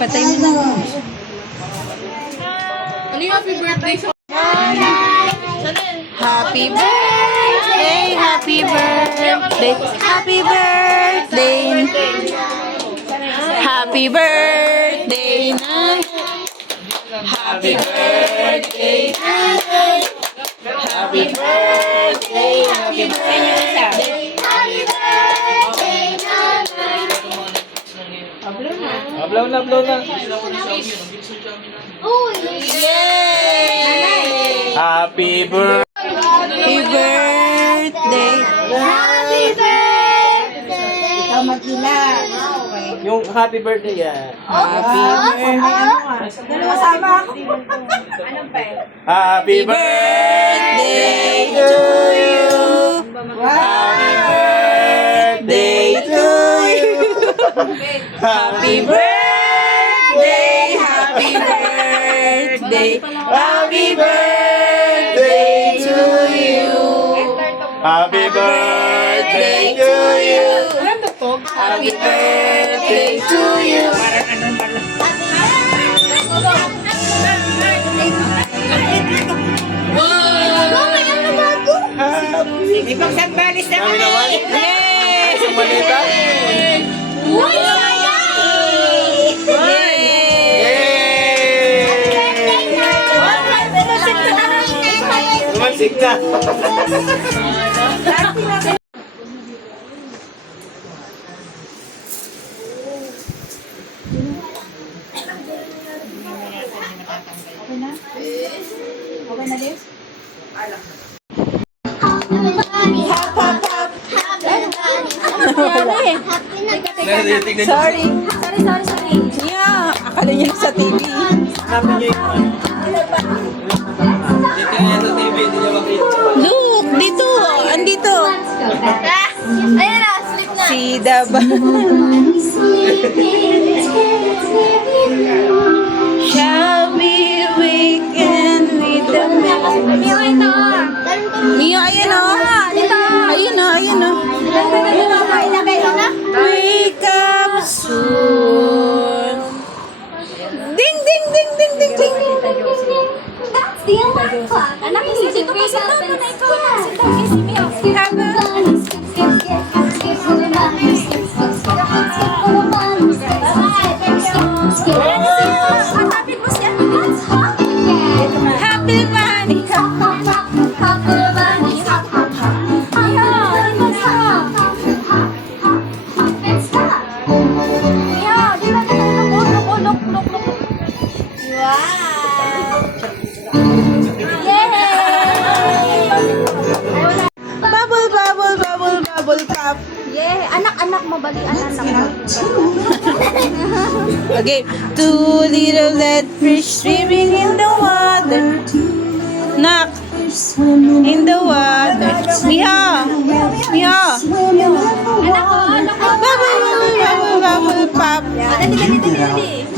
Patay mo na. Ano yung happy birthday sa... Happy birthday, happy birthday, happy birthday. Happy birthday, Nay. Happy birthday, Nay. Happy birthday, happy birthday. Blow na, blow na. Yay! Happy birthday. Happy birthday. Happy birthday. Ikaw magila. Yung happy birthday yan. Happy birthday. Masama ako. Happy birthday to you. Happy birthday to you. Happy birthday. Happy birthday. Happy birthday to you. Happy birthday to you. Happy birthday to you. May pagsambalis na Kami naman. Yay! Isang malita. Uy! Tumansig na. Okay na, Liz? Sorry. Yeah, akala niya sa TV. Hanapin niyo yung Dito niya sa TV, hindi niya makita. Look, dito. Andito. Ayun na, sleep na. Si Daba. Shall we weekend with the Mio, ito. Mio, ayun o. Ayun o, ayun o. Wake up soon. Ding, ding, ding, ding, ding, ding. That's the alarm clock. Anak, dito ka sa doon na ito. Sit down, si Mio. Hanapin mo siya. Happy money. Bubble, bubble, bubble, bubble pop. Yeah, anak-anak mabalian anak. Okay, two little red fish swimming in the water. Knock in the water. Miha, Miha. Bubble, bubble, bubble, bubble pop.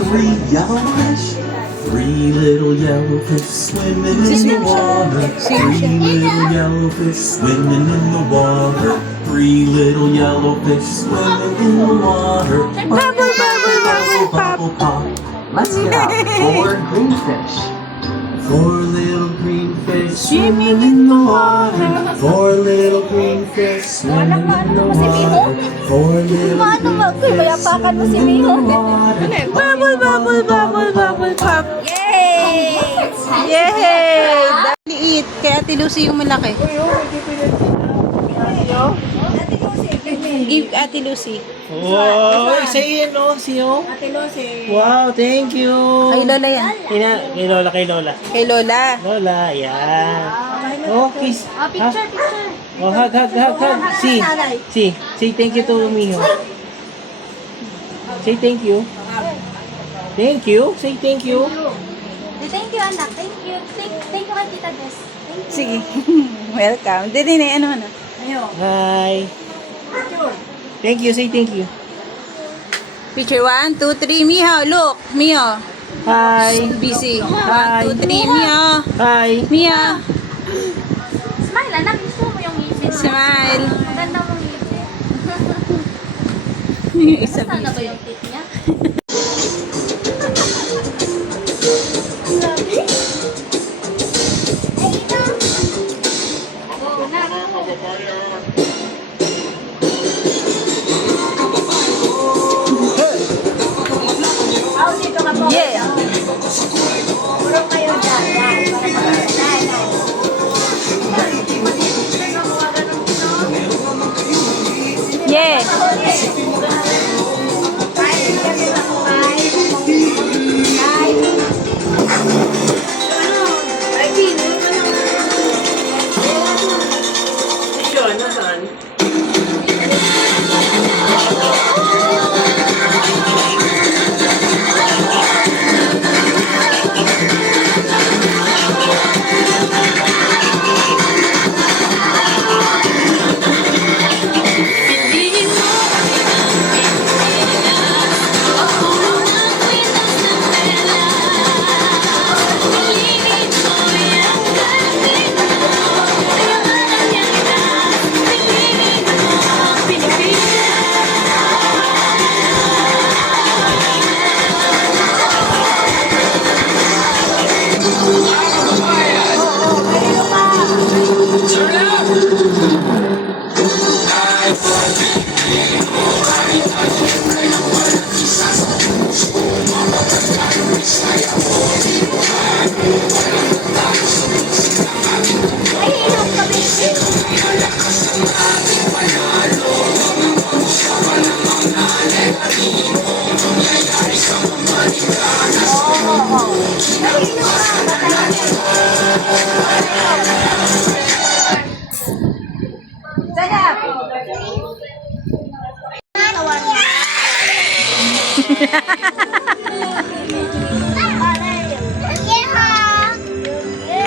Three yellow fish, three little yellow fish swimming in the water. Three little yellow fish swimming in the water. Three little yellow fish swimming in the water. Bubble, bubble, bubble pop. Bubble pop. Let's get out four green fish. Four little green fish swimming in the water. Four little green fish swimming in the water. Four little Bayapakan mo si Mio. Bubble, bubble, bubble, bubble pop. Yay! Yay! Liit. Kaya Ate Lucy yung malaki. Give Ate Lucy. Wow, isa yun, no? Siyo? Wow, thank you. Kay Lola yan. Kay Lola, kay Lola. Kay Lola. Lola, yan. Oh, kiss. Picture, picture. Oh, hug, hug, hug, hug. Say thank you to Miho. Say thank you. Thank you. Say thank you. Thank you, anak. Thank you. Thank you kay Tita Des. Thank you. Sige. Welcome. Dili na, ano. Hi. Thank you. Say thank you. Picture 1, 2, 3. Miho, look. Miho. Hi. Busy. Hi. 1, 2, 3. Miho. Hi. Miho. Smile, anak. Gusto mo yung ngipin. Smile. Maganda mong ngipin. Yung isa Sana ba yung tip niya?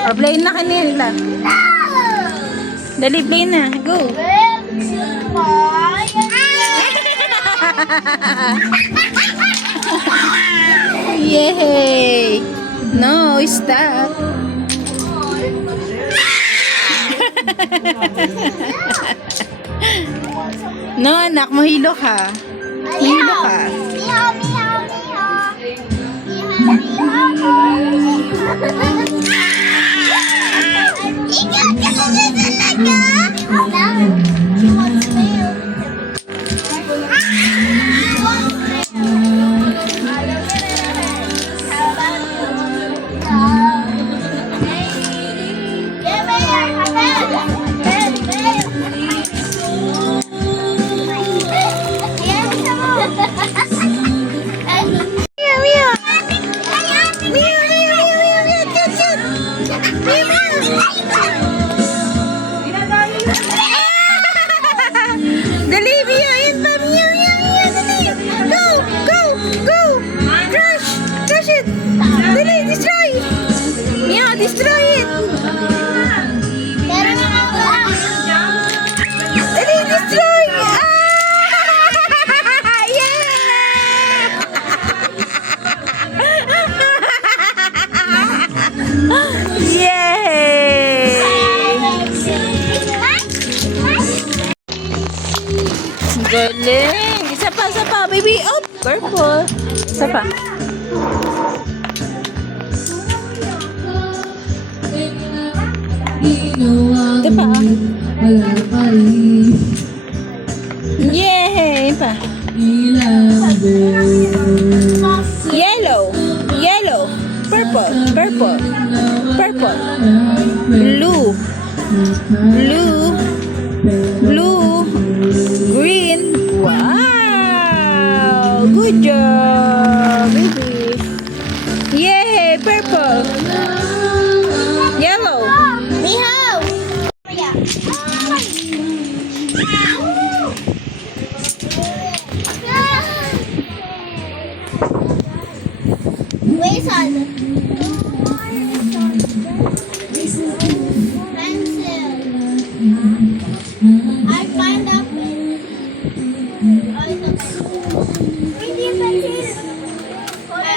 O, play na kanila. Dali, play na. Go. Yay! No, stop. No, anak, mahilo ka. Mahilo ka. Dali, Mia! Yun pa, Mia! Dali! Go! Go! Go! Crush! Crush it! Dali, destroy! Mia, destroy it! Dali, destroy! Yay! Galing! Isa pa, baby! Oh, purple! Isa pa. Ito pa, Yay! Pa. Yellow! Yellow! Purple! Purple! Purple! Blue! Blue! Blue! Green! Wow! Good job, baby! Yay! Purple! Yellow! I find up.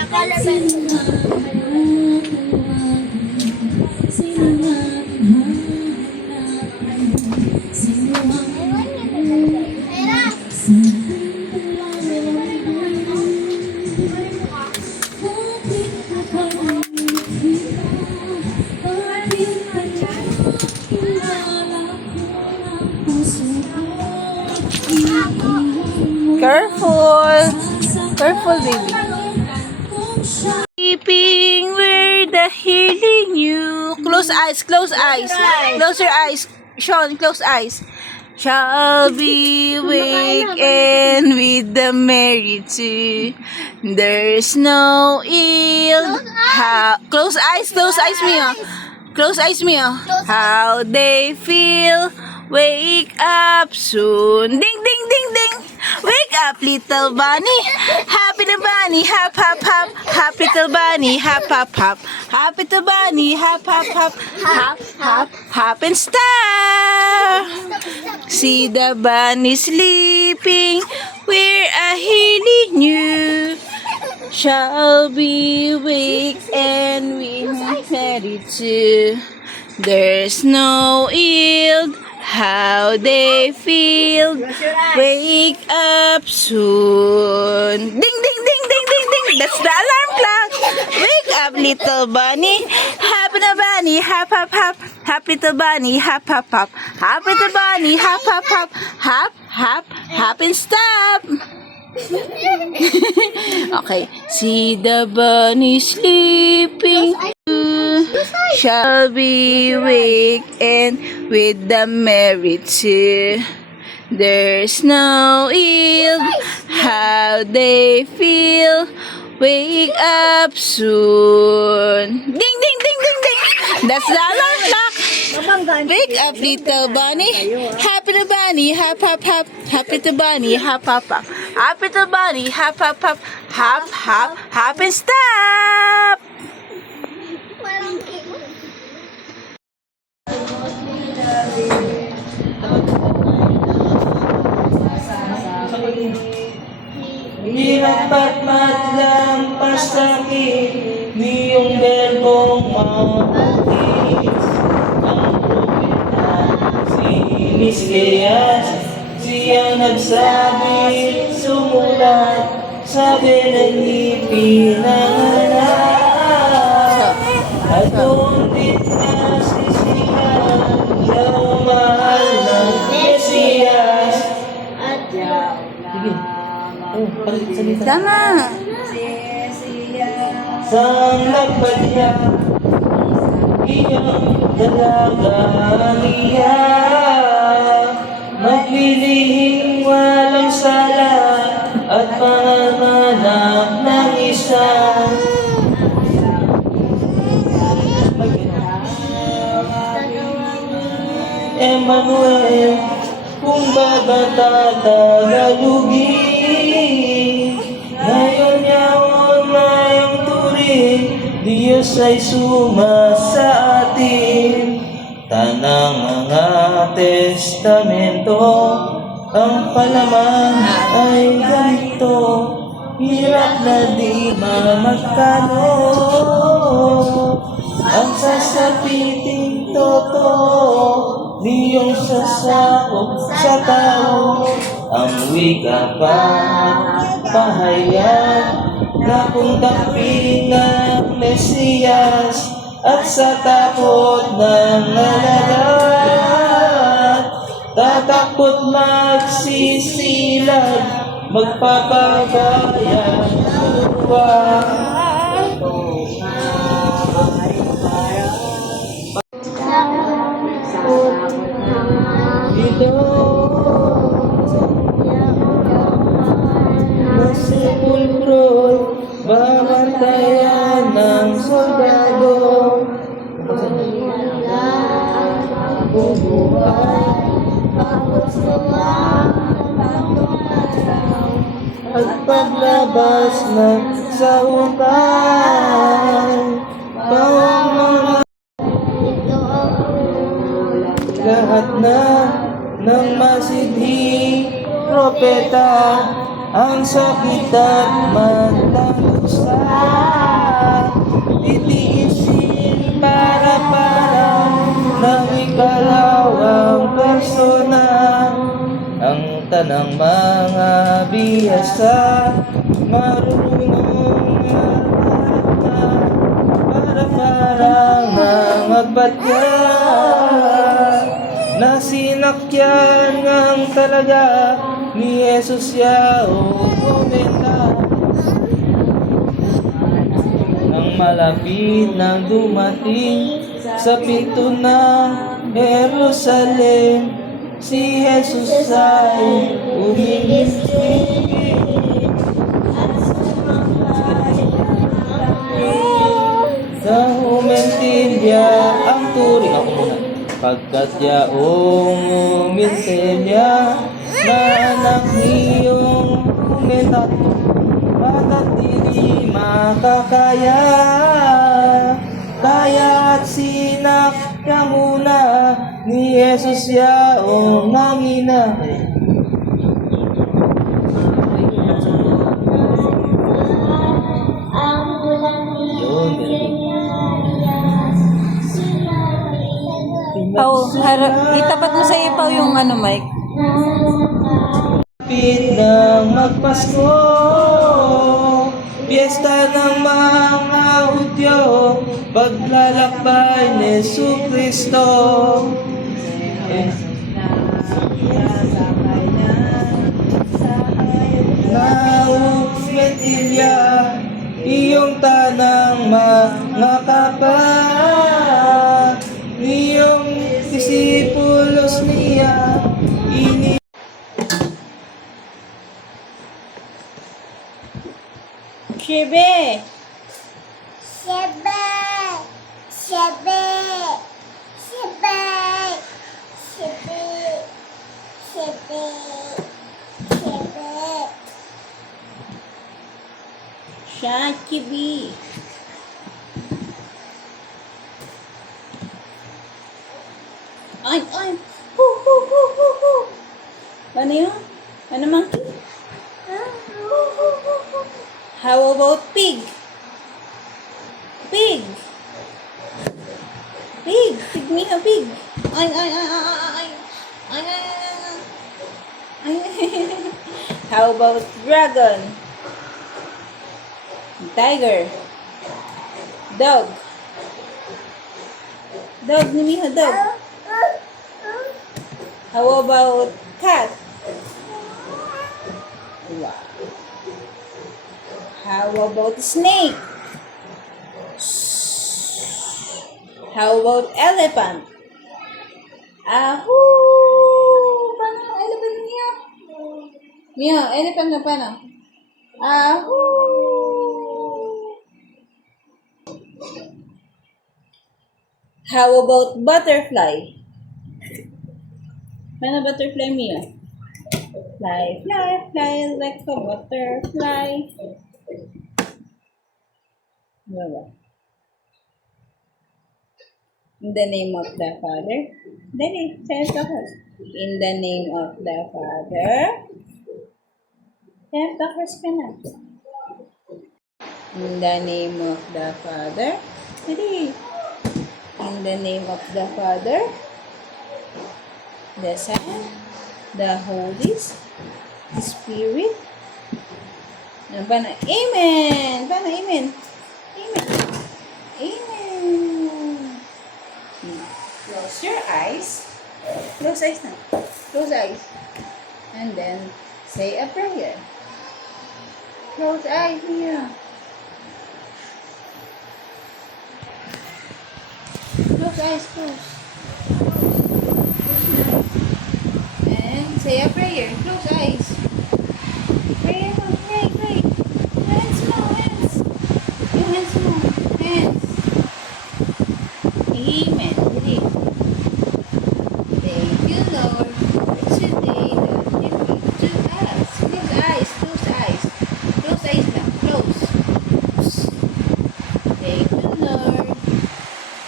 Color pencil. Careful! Careful, baby. Sleeping where the healing you. Close eyes, close eyes. Close your eyes. Sean, close eyes. Shall be awake and with the merry too. There's no ill. Close eyes, Mia. Close eyes, Mia. How they feel. Wake up soon. Ding, ding, ding, ding. Wake up, little bunny. Happy the bunny. Hop, hop, hop. Hop, little bunny. Hop, hop, hop. Hop, little bunny. Hop, hop, hop. Hop, hop, hop and stop. See the bunny sleeping. We're a healing you. Shall be awake and we ready to. There's no ill. How they feel. Wake up soon. Ding, ding, ding, ding, ding, ding. That's the alarm clock. Wake up, little bunny. Hop in a bunny. Hop, hop, hop. Hop, little bunny. Hop, hop, hop. Hop, little bunny. Hop, hop, hop. Hop, hop, hop and stop. Okay. See the bunny sleeping. Shall be awake and with the merry too. There's no ill how they feel. Wake up soon. Ding, ding, ding, ding, ding. That's the alarm clock. Wake up, little bunny. Happy to bunny, hop, hop, hop. Happy to bunny, hop, hop, hop. Happy to bunny, hop, hop, hop. Hop, hop, hop and stop. Hirap at matlampas sakit, di yung verbong mautis. Ang propeta, si Miskeyas, siya nagsabi, sumulat, sabi ng ipinanganak. At undit na si siya, yaw mahal ng Mesiyas. Sige. Oh, palit salita. Tama. Sang nagpadya, iyong dalaga niya, maglilihing walang sala at panganak ng isa. Emmanuel, kung baga tatagalugin, ngayon yaon mayong turing, Diyos ay suma sa atin. Tanang mga testamento, ang palaman ay ganito, hirap na di mamagkano, ang sasapiting totoo, di yung sasakop sa tao. Ang wika pa, pahayag, na kung takpin ng Mesiyas, at sa takot ng alalat, tatakot magsisilag, magpapagaya luwa. Ito nasipulkro'y babantayan ng soldado. Bubuhay at paglabas na sa utay, bawang mga lahat na ng masidhi propeta, ang sakit at mantalusa, titiisin para ng ikalawang persona, ang tanang mga biyasa, marunong para ng magbatya, na sinakyan ng talaga ni Jesus yaong kumenta. Nang malapit na dumating sa pinto ng Jerusalem, si Jesus ay umiinig. Sa humentilya ang turing ako muna. Pagkat yaong umintilya na anak niyong umenta, bata't di makakaya, kaya't sinakya muna ni Jesus yaong namina. Pao, itapat mo sa iyo, Pao, yung ano, Mike. Pit ng magpasko, piyesta ng mga Hudyo, paglalakbay ni Jesucristo. Naumetilya, iyong tanang mga kapatid, iyong disipulos niya, Shibe. Shibe. Shibe. Shibe. Shibe. Shibe. Shibe. Shakibi. Ay, ay. Hu, hu, hu, hu, hu. Ano yun? Ano monkey? How about pig? Pig. Pig. Pig me a pig. Ay, ay, ay, ay, ay. Ay, ay, ay, ay. How about dragon? Tiger. Dog. Dog, Nimiha, dog. How about cat? Wow. How about snake? How about elephant? Ahoo! Paano ang elephant niya? Mia, elephant na paano? Ahoo! How about butterfly? Paano butterfly, Mia? Fly, fly, fly like a butterfly. Wala. In the name of the Father. Dali, say it to us. In the name of the Father. Say it to us ka na. In the name of the Father. Dali. In the name of the Father, the Son, the Holy Spirit. Ano ba na? Amen! Paano amen? Amen. Amen. Close your eyes. Close eyes na. Close eyes. And then, say a prayer. Close eyes here. Close eyes, close. And say a prayer. Close eyes. Prayer, pray, pray. Hands mo, hands. Yung hands mo. Hands. Amen. Really. Thank you, Lord, for today that you give to us. Close eyes, close eyes. Close eyes lang. Close. Thank you, Lord,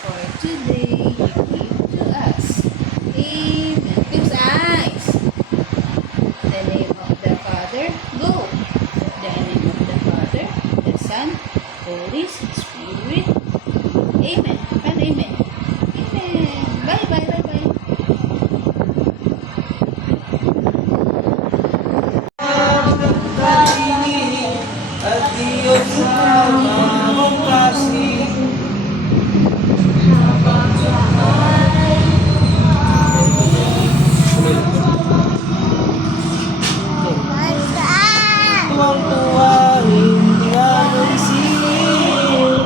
for today you give to us. Amen. Close eyes. In the name of the Father, go. In the name of the Father, the Son, Holy Spirit. Amen. And amen. Amen. Bye, bye, bye, bye. At Diyos sa mong kasing tuwang-tuwa, hindi anong singin.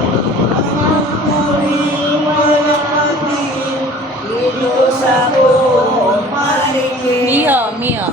Ang pupuri, walang patin, dito sa buong paligid. Mia, Mia.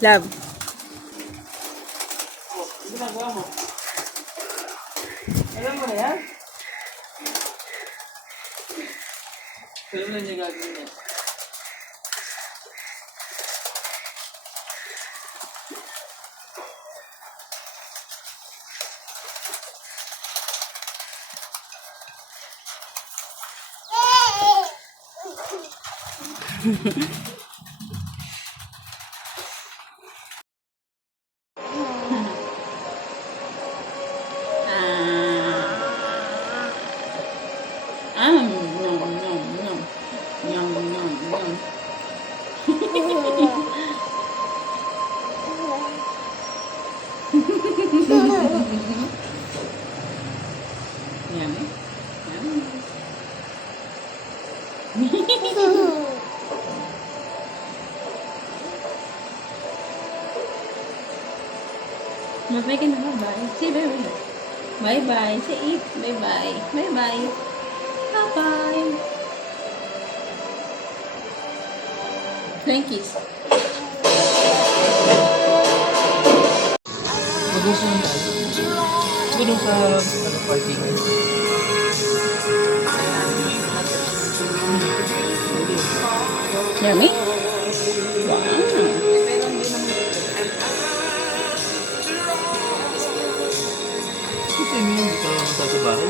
Love. Ginagawa mo? Alam mo na yan? Kailan na niya gagawin yan? Nom, nom. Bye-bye ka na, bye-bye. Say bye-bye. Bye-bye. Say it. Bye-bye. Bye-bye. Bye-bye. Flying kiss. Tulong sa party. Yummy? Wow. Kasi mo yun, hindi ka magsasabahay.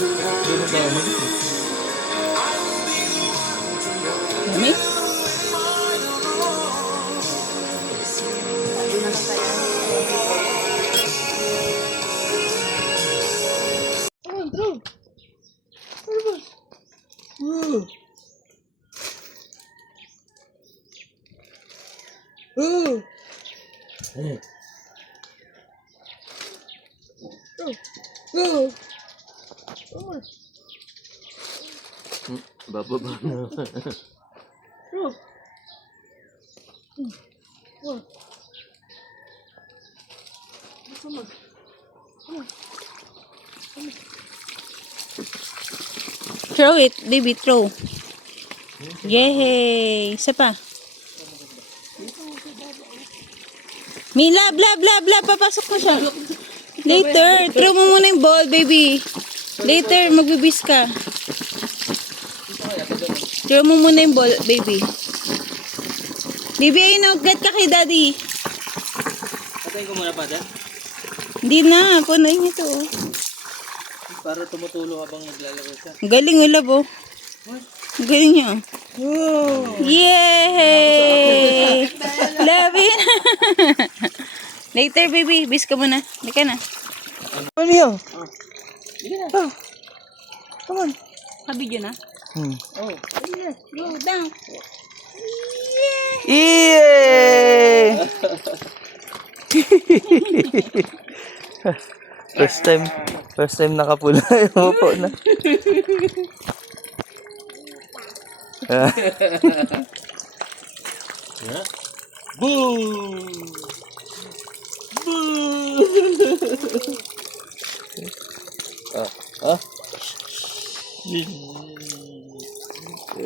Hindi mo tayo mag Yummy? Bababa na. Throw it, baby, throw. Yay! Isa pa. Mila, bla, bla, bla. Papasok na siya. Later. Throw mo muna yung ball, baby. Later, magbibis ka. Throw mo muna yung ball, baby. Baby, ayun, get ka kay daddy. Patayin ko muna pa dyan. Hindi na, punuin ito. Para tumutulo habang naglalaro siya. Ang galing, ulab, oh. Ang galing niya. Yay! Love it! Later, baby. Bis ka muna. Hindi ka na. Ano yun? Oh. Come on. Kabidyo na? Oh. Go down. Yay! First time nakapula yung upo na. Boom! Boom!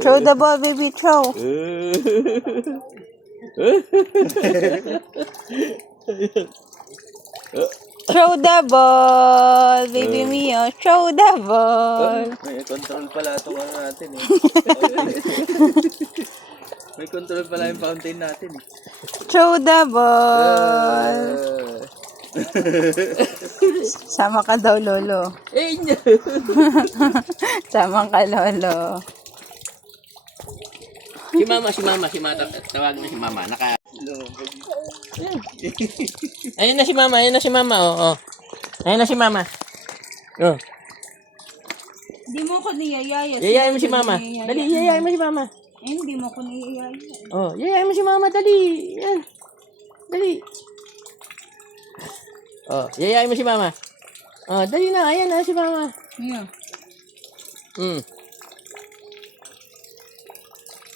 Throw the ball, baby. Throw. Throw the ball, baby Mio. Throw the ball. May control pala itong ano natin eh. May control pala yung fountain natin eh. Throw the ball. Sama ka daw, Lolo. Sama ka, Lolo. Si mama, tawag na si mama. Ayun na si mama, oh. Ayun na si mama. Oh. Hindi mo ko niyayaya. Yayain mo si mama. Dali, yayain mo si mama. Hindi mo ko niyayaya. Oh, yayain mo si mama, dali. Yan. Dali. Oh, yayain mo si mama. Oh, dali na, ayan na si mama. Yeah.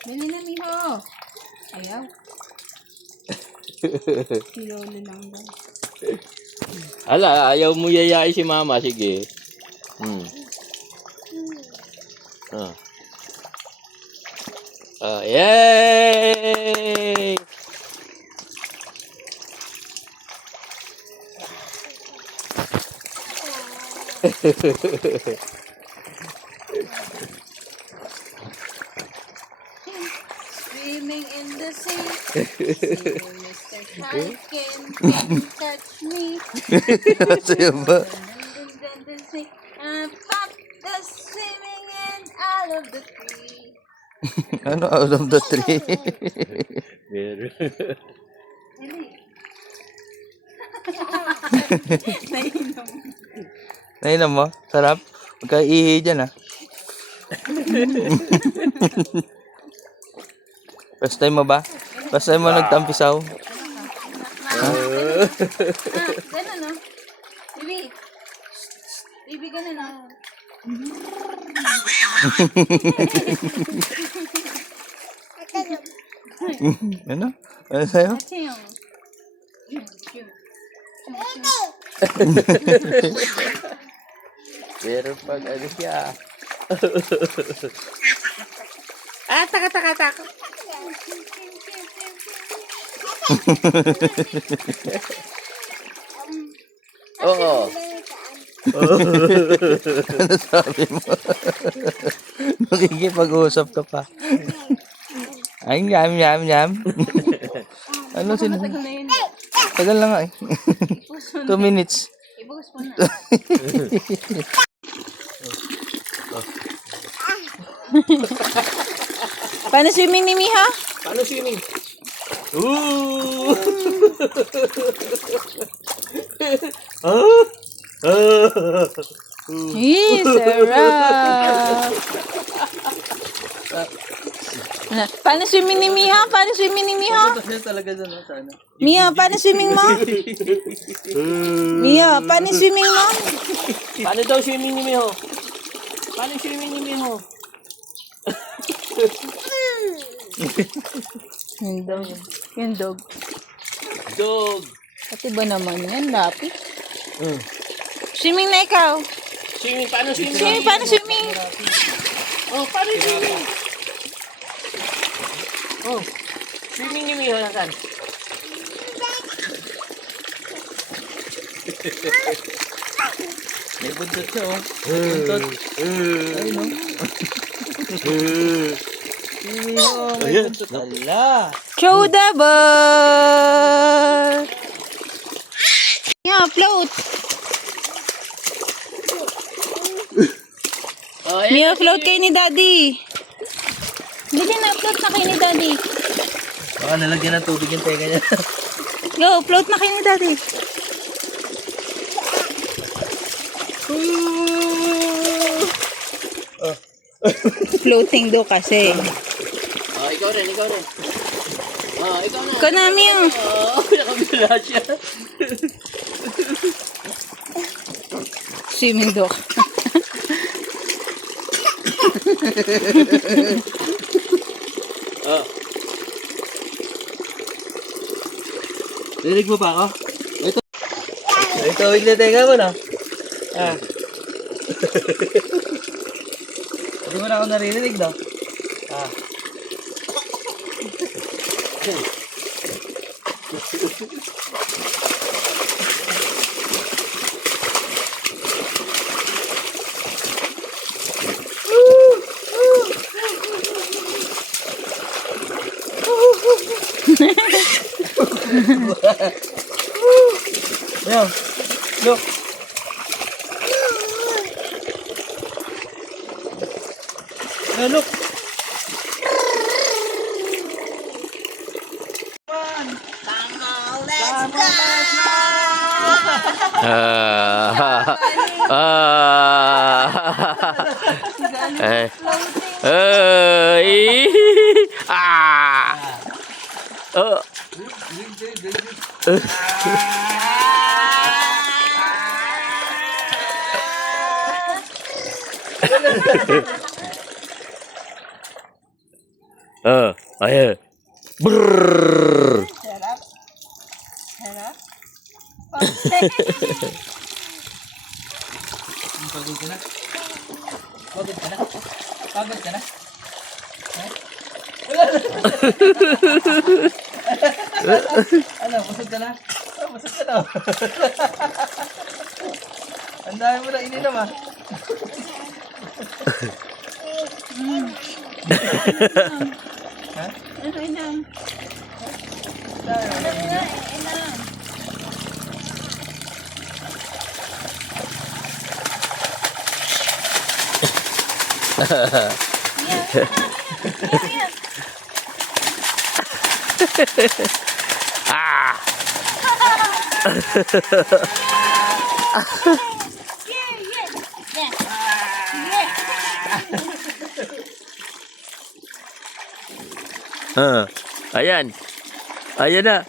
Dali na, Miho. Ayaw. Si Lolo lang daw. Ala, ayaw mo yayain si mama, sige. Oh. Oh, yay! Swimming in the sea. Mr. Kraken can touch me. Sa'yo ba? Pop the swimming and out of the tree. Ano out of the tree? Nainom. Nainom mo? Sarap? Huwag ka ihi dyan ah. First time mo ba? First time mo nagtampisaw? Ganun, no? Bibi. Bibi, ganun, no? Ano? Ano sa'yo? Pero pag ano siya. Taka. Oo. Ano sabi mo? Nakikipag-usap ka pa. Ay, yam. Ano sinasabi? Tagal lang nga eh. 2 minutes. Ibuhos mo na. Paano swimming ni Miha? Paano swimming? Ooh! Sarap! Paano swimming ni Miha? Paano swimming ni Miha? Talaga dyan, sana. Miha, paano swimming mo? Miha, paano swimming mo? Paano daw swimming ni Miho? Paano swimming ni Miho? Yung dog. Yung dog. Dog. Pati ba naman yan? Lapit. Swimming na ikaw. Swimming, paano swimming? Swimming, paano swimming? Oh, paano swimming? Oh, swimming ni Miho nasan? May buntot siya, oh. Buntot. Ay, no? May buntot. Ala. Show the ball! Yeah, float. Oh, Mia, float kayo ni Daddy. Hindi na, float na kayo ni Daddy. Baka nalagyan ng tubig yung tenga niya. Go, float na kayo ni Daddy. Floating daw kasi. Oh, ikaw rin. Oh, ikaw na. Ikaw na, Mia. Oh, nakabila siya. Swimming daw. Oh. Rinig mo pa ako? Ito. Ito, tawid na tenga mo na. Ah. Hindi mo na ako naririnig, no? Ah. Ayan. Look. Ayan, look. Ayan. Brrrr. Pagod ka na? Pagod ka na? Pagod ka na? Ano, busog ka na? Oh, busog ka na. Ang dami mo na ininom, ah. Ha? Ano inang? Ang dami mo na ininom. Ayan.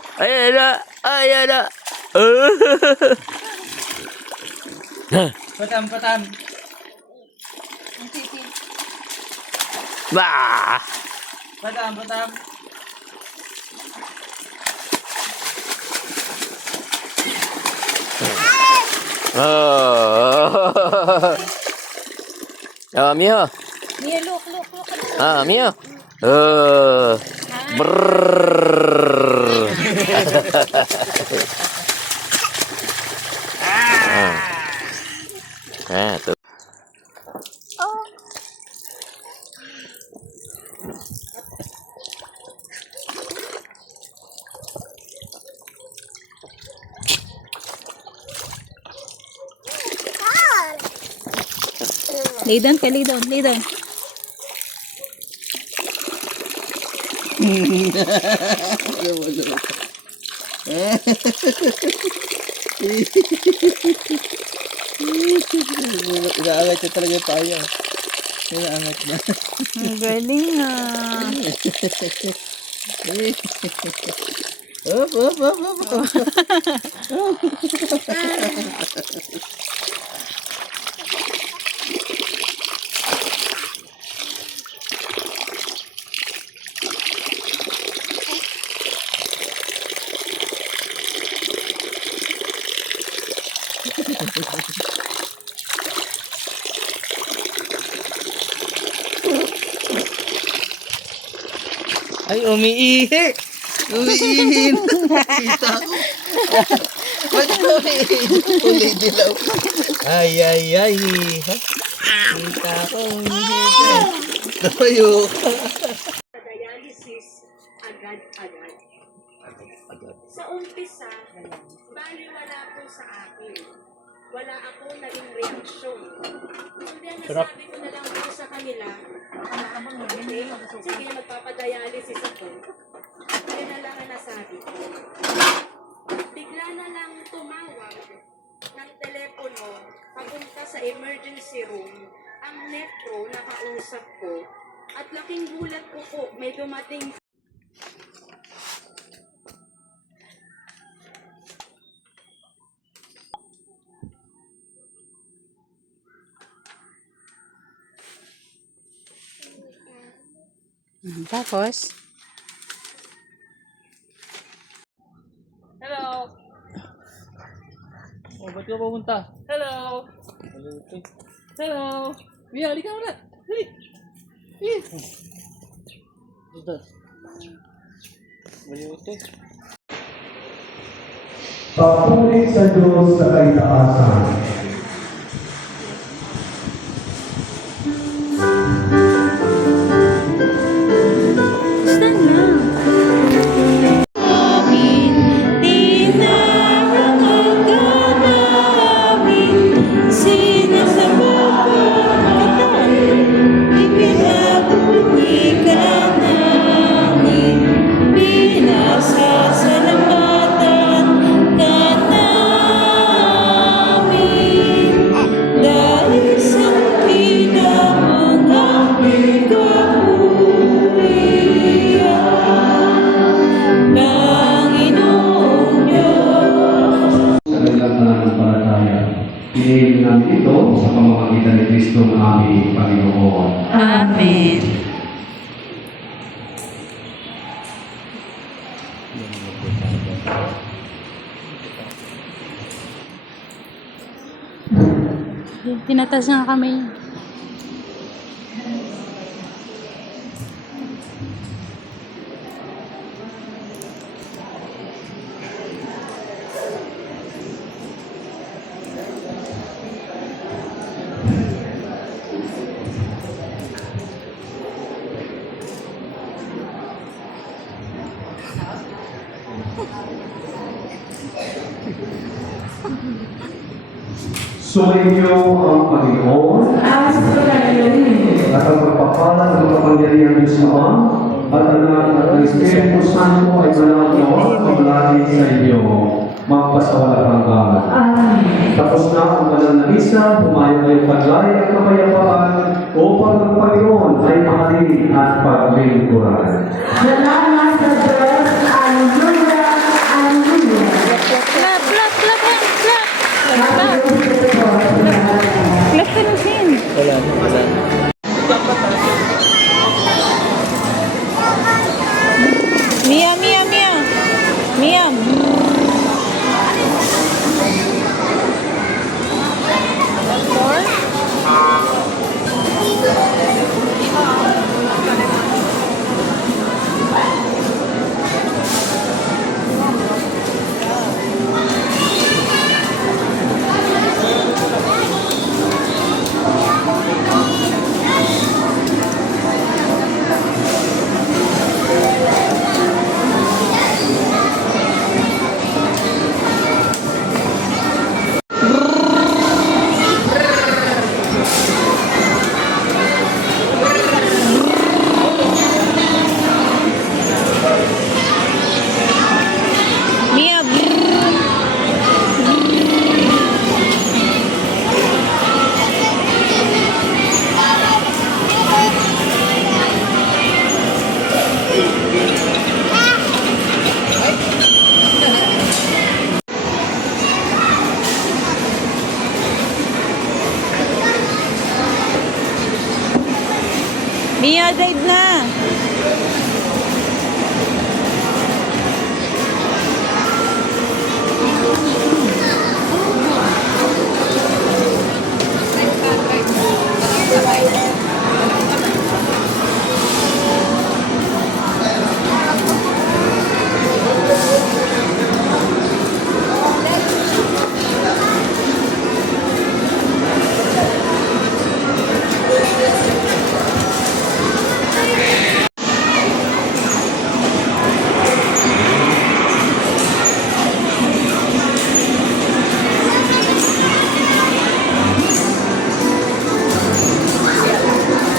Ayan na. Patam. Bah! Batam. Oh. Oh, Mio. Mia, look. Ah, Mio. Oh. Brrrr. Tuh. Lay down ka, lay down. Inaangat niya talaga tayo. Inaangat niya. Ang galing ah. Op. Ay, umiihi. Umiihi. Kita ko. Ba't umiihi? Uli dilaw. Ay. Kita ko, umiihi. Tayo ka. Dialysis agad-agad. Sa umpisa, baliwala po sa akin. Wala akong naging reaksyon. Kundi ang nasabi ko na lang po sa kanila, okay, sige, magpapadialysis ako. Yan na lang ang nasabi ko. Bigla na lang tumawag ng telepono papunta sa emergency room ang Metro na kausap ko. At laking gulat ko po, may dumating Tapos? Hello. Oh, ba't ka pupunta? Hello. Hello. Mia, halika muna. Hali. Ito. Maluto. Papuri sa Diyos sa kaitaasan. Hinihiling namin ito sa pamamagitan ni Kristo ng aming Panginoon. Amen. Tinatas nga kami. Sumainyo ang Panginoon at ang pagpapala ng kapangyarihan ng Diyos Ama at ang Anak at ng Espiritu Santo ay mananaw at mamalagi sa inyo magpasawalang hanggan. Tapos na ang banal na misa, humayo kayong paglay at kapayapaan upang ang Panginoon ay mahalin at paglingkuran. Salamat sa Diyos. Alleluia. Alleluia. Clap, clap, clap, hands, clap. Clap. Clap ka na sin. Wala na. Mia, drive na.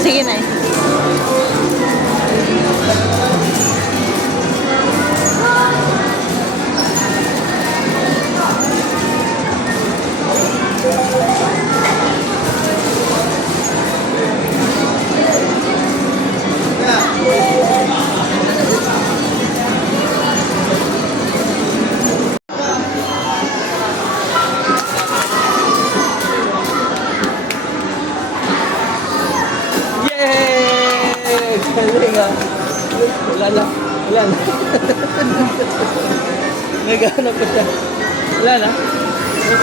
Sige na. Yay! Galing ah. Wala na. Wala na. Naghanap pa siya. Wala na.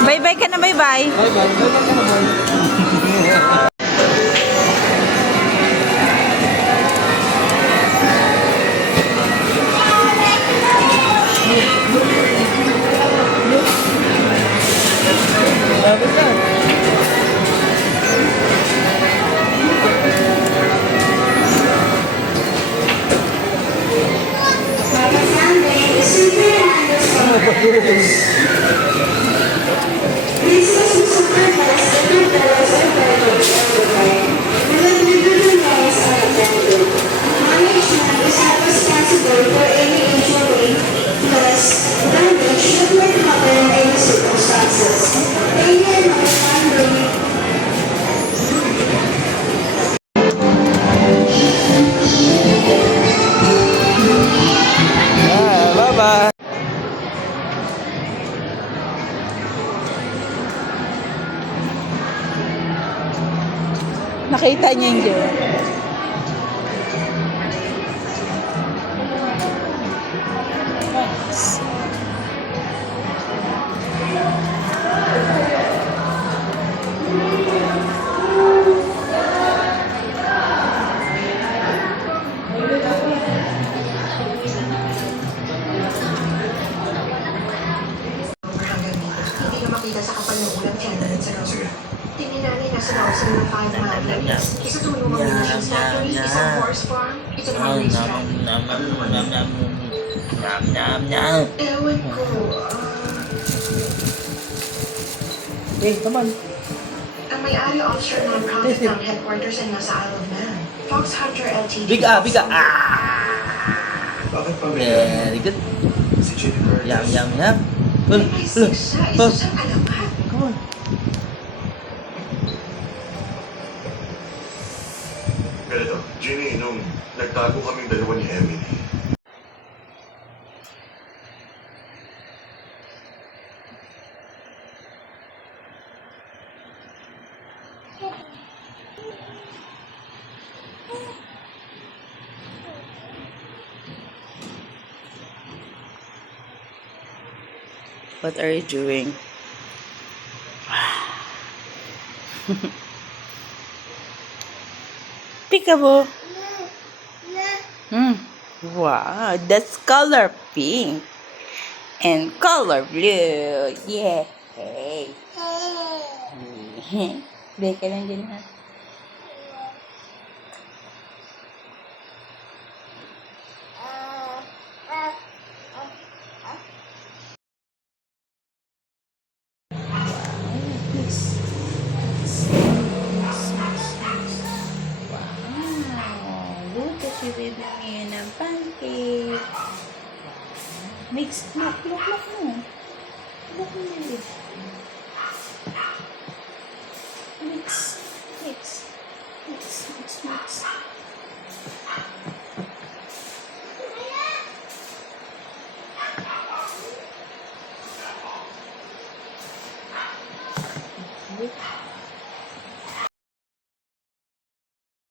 Bye-bye ka na, bye-bye. Bye-bye. Bye-bye ka naman. Lapit na. Bye-bye. Nakita niya yung jowa. Hindi ka makita sa kapal ng ulan kaya natin sa road. Tingin natin nasa loob sila ng 5 mountains. Isa tulong ng munitions factory, isang horse farm, isang racetrack. Ewan ko, Hey, come on. ang may-ari offshore non-profit ng headquarters ay nasa Isle of Man. Fox Hunter Ltd. Biga. Bakit pa Very good. Si Jennifer? Yum. May siya, isa siyang alamat. Come on. Ganito, Ginny, nung nagtago kaming dalawa ni Emily, What are you doing? Peekaboo. Wow, that's color pink and color blue. Yeah. Hey. Beka lang din ha. Look at you with me ng pancake. Mix, look mo. Look mo, baby. Mix. Look.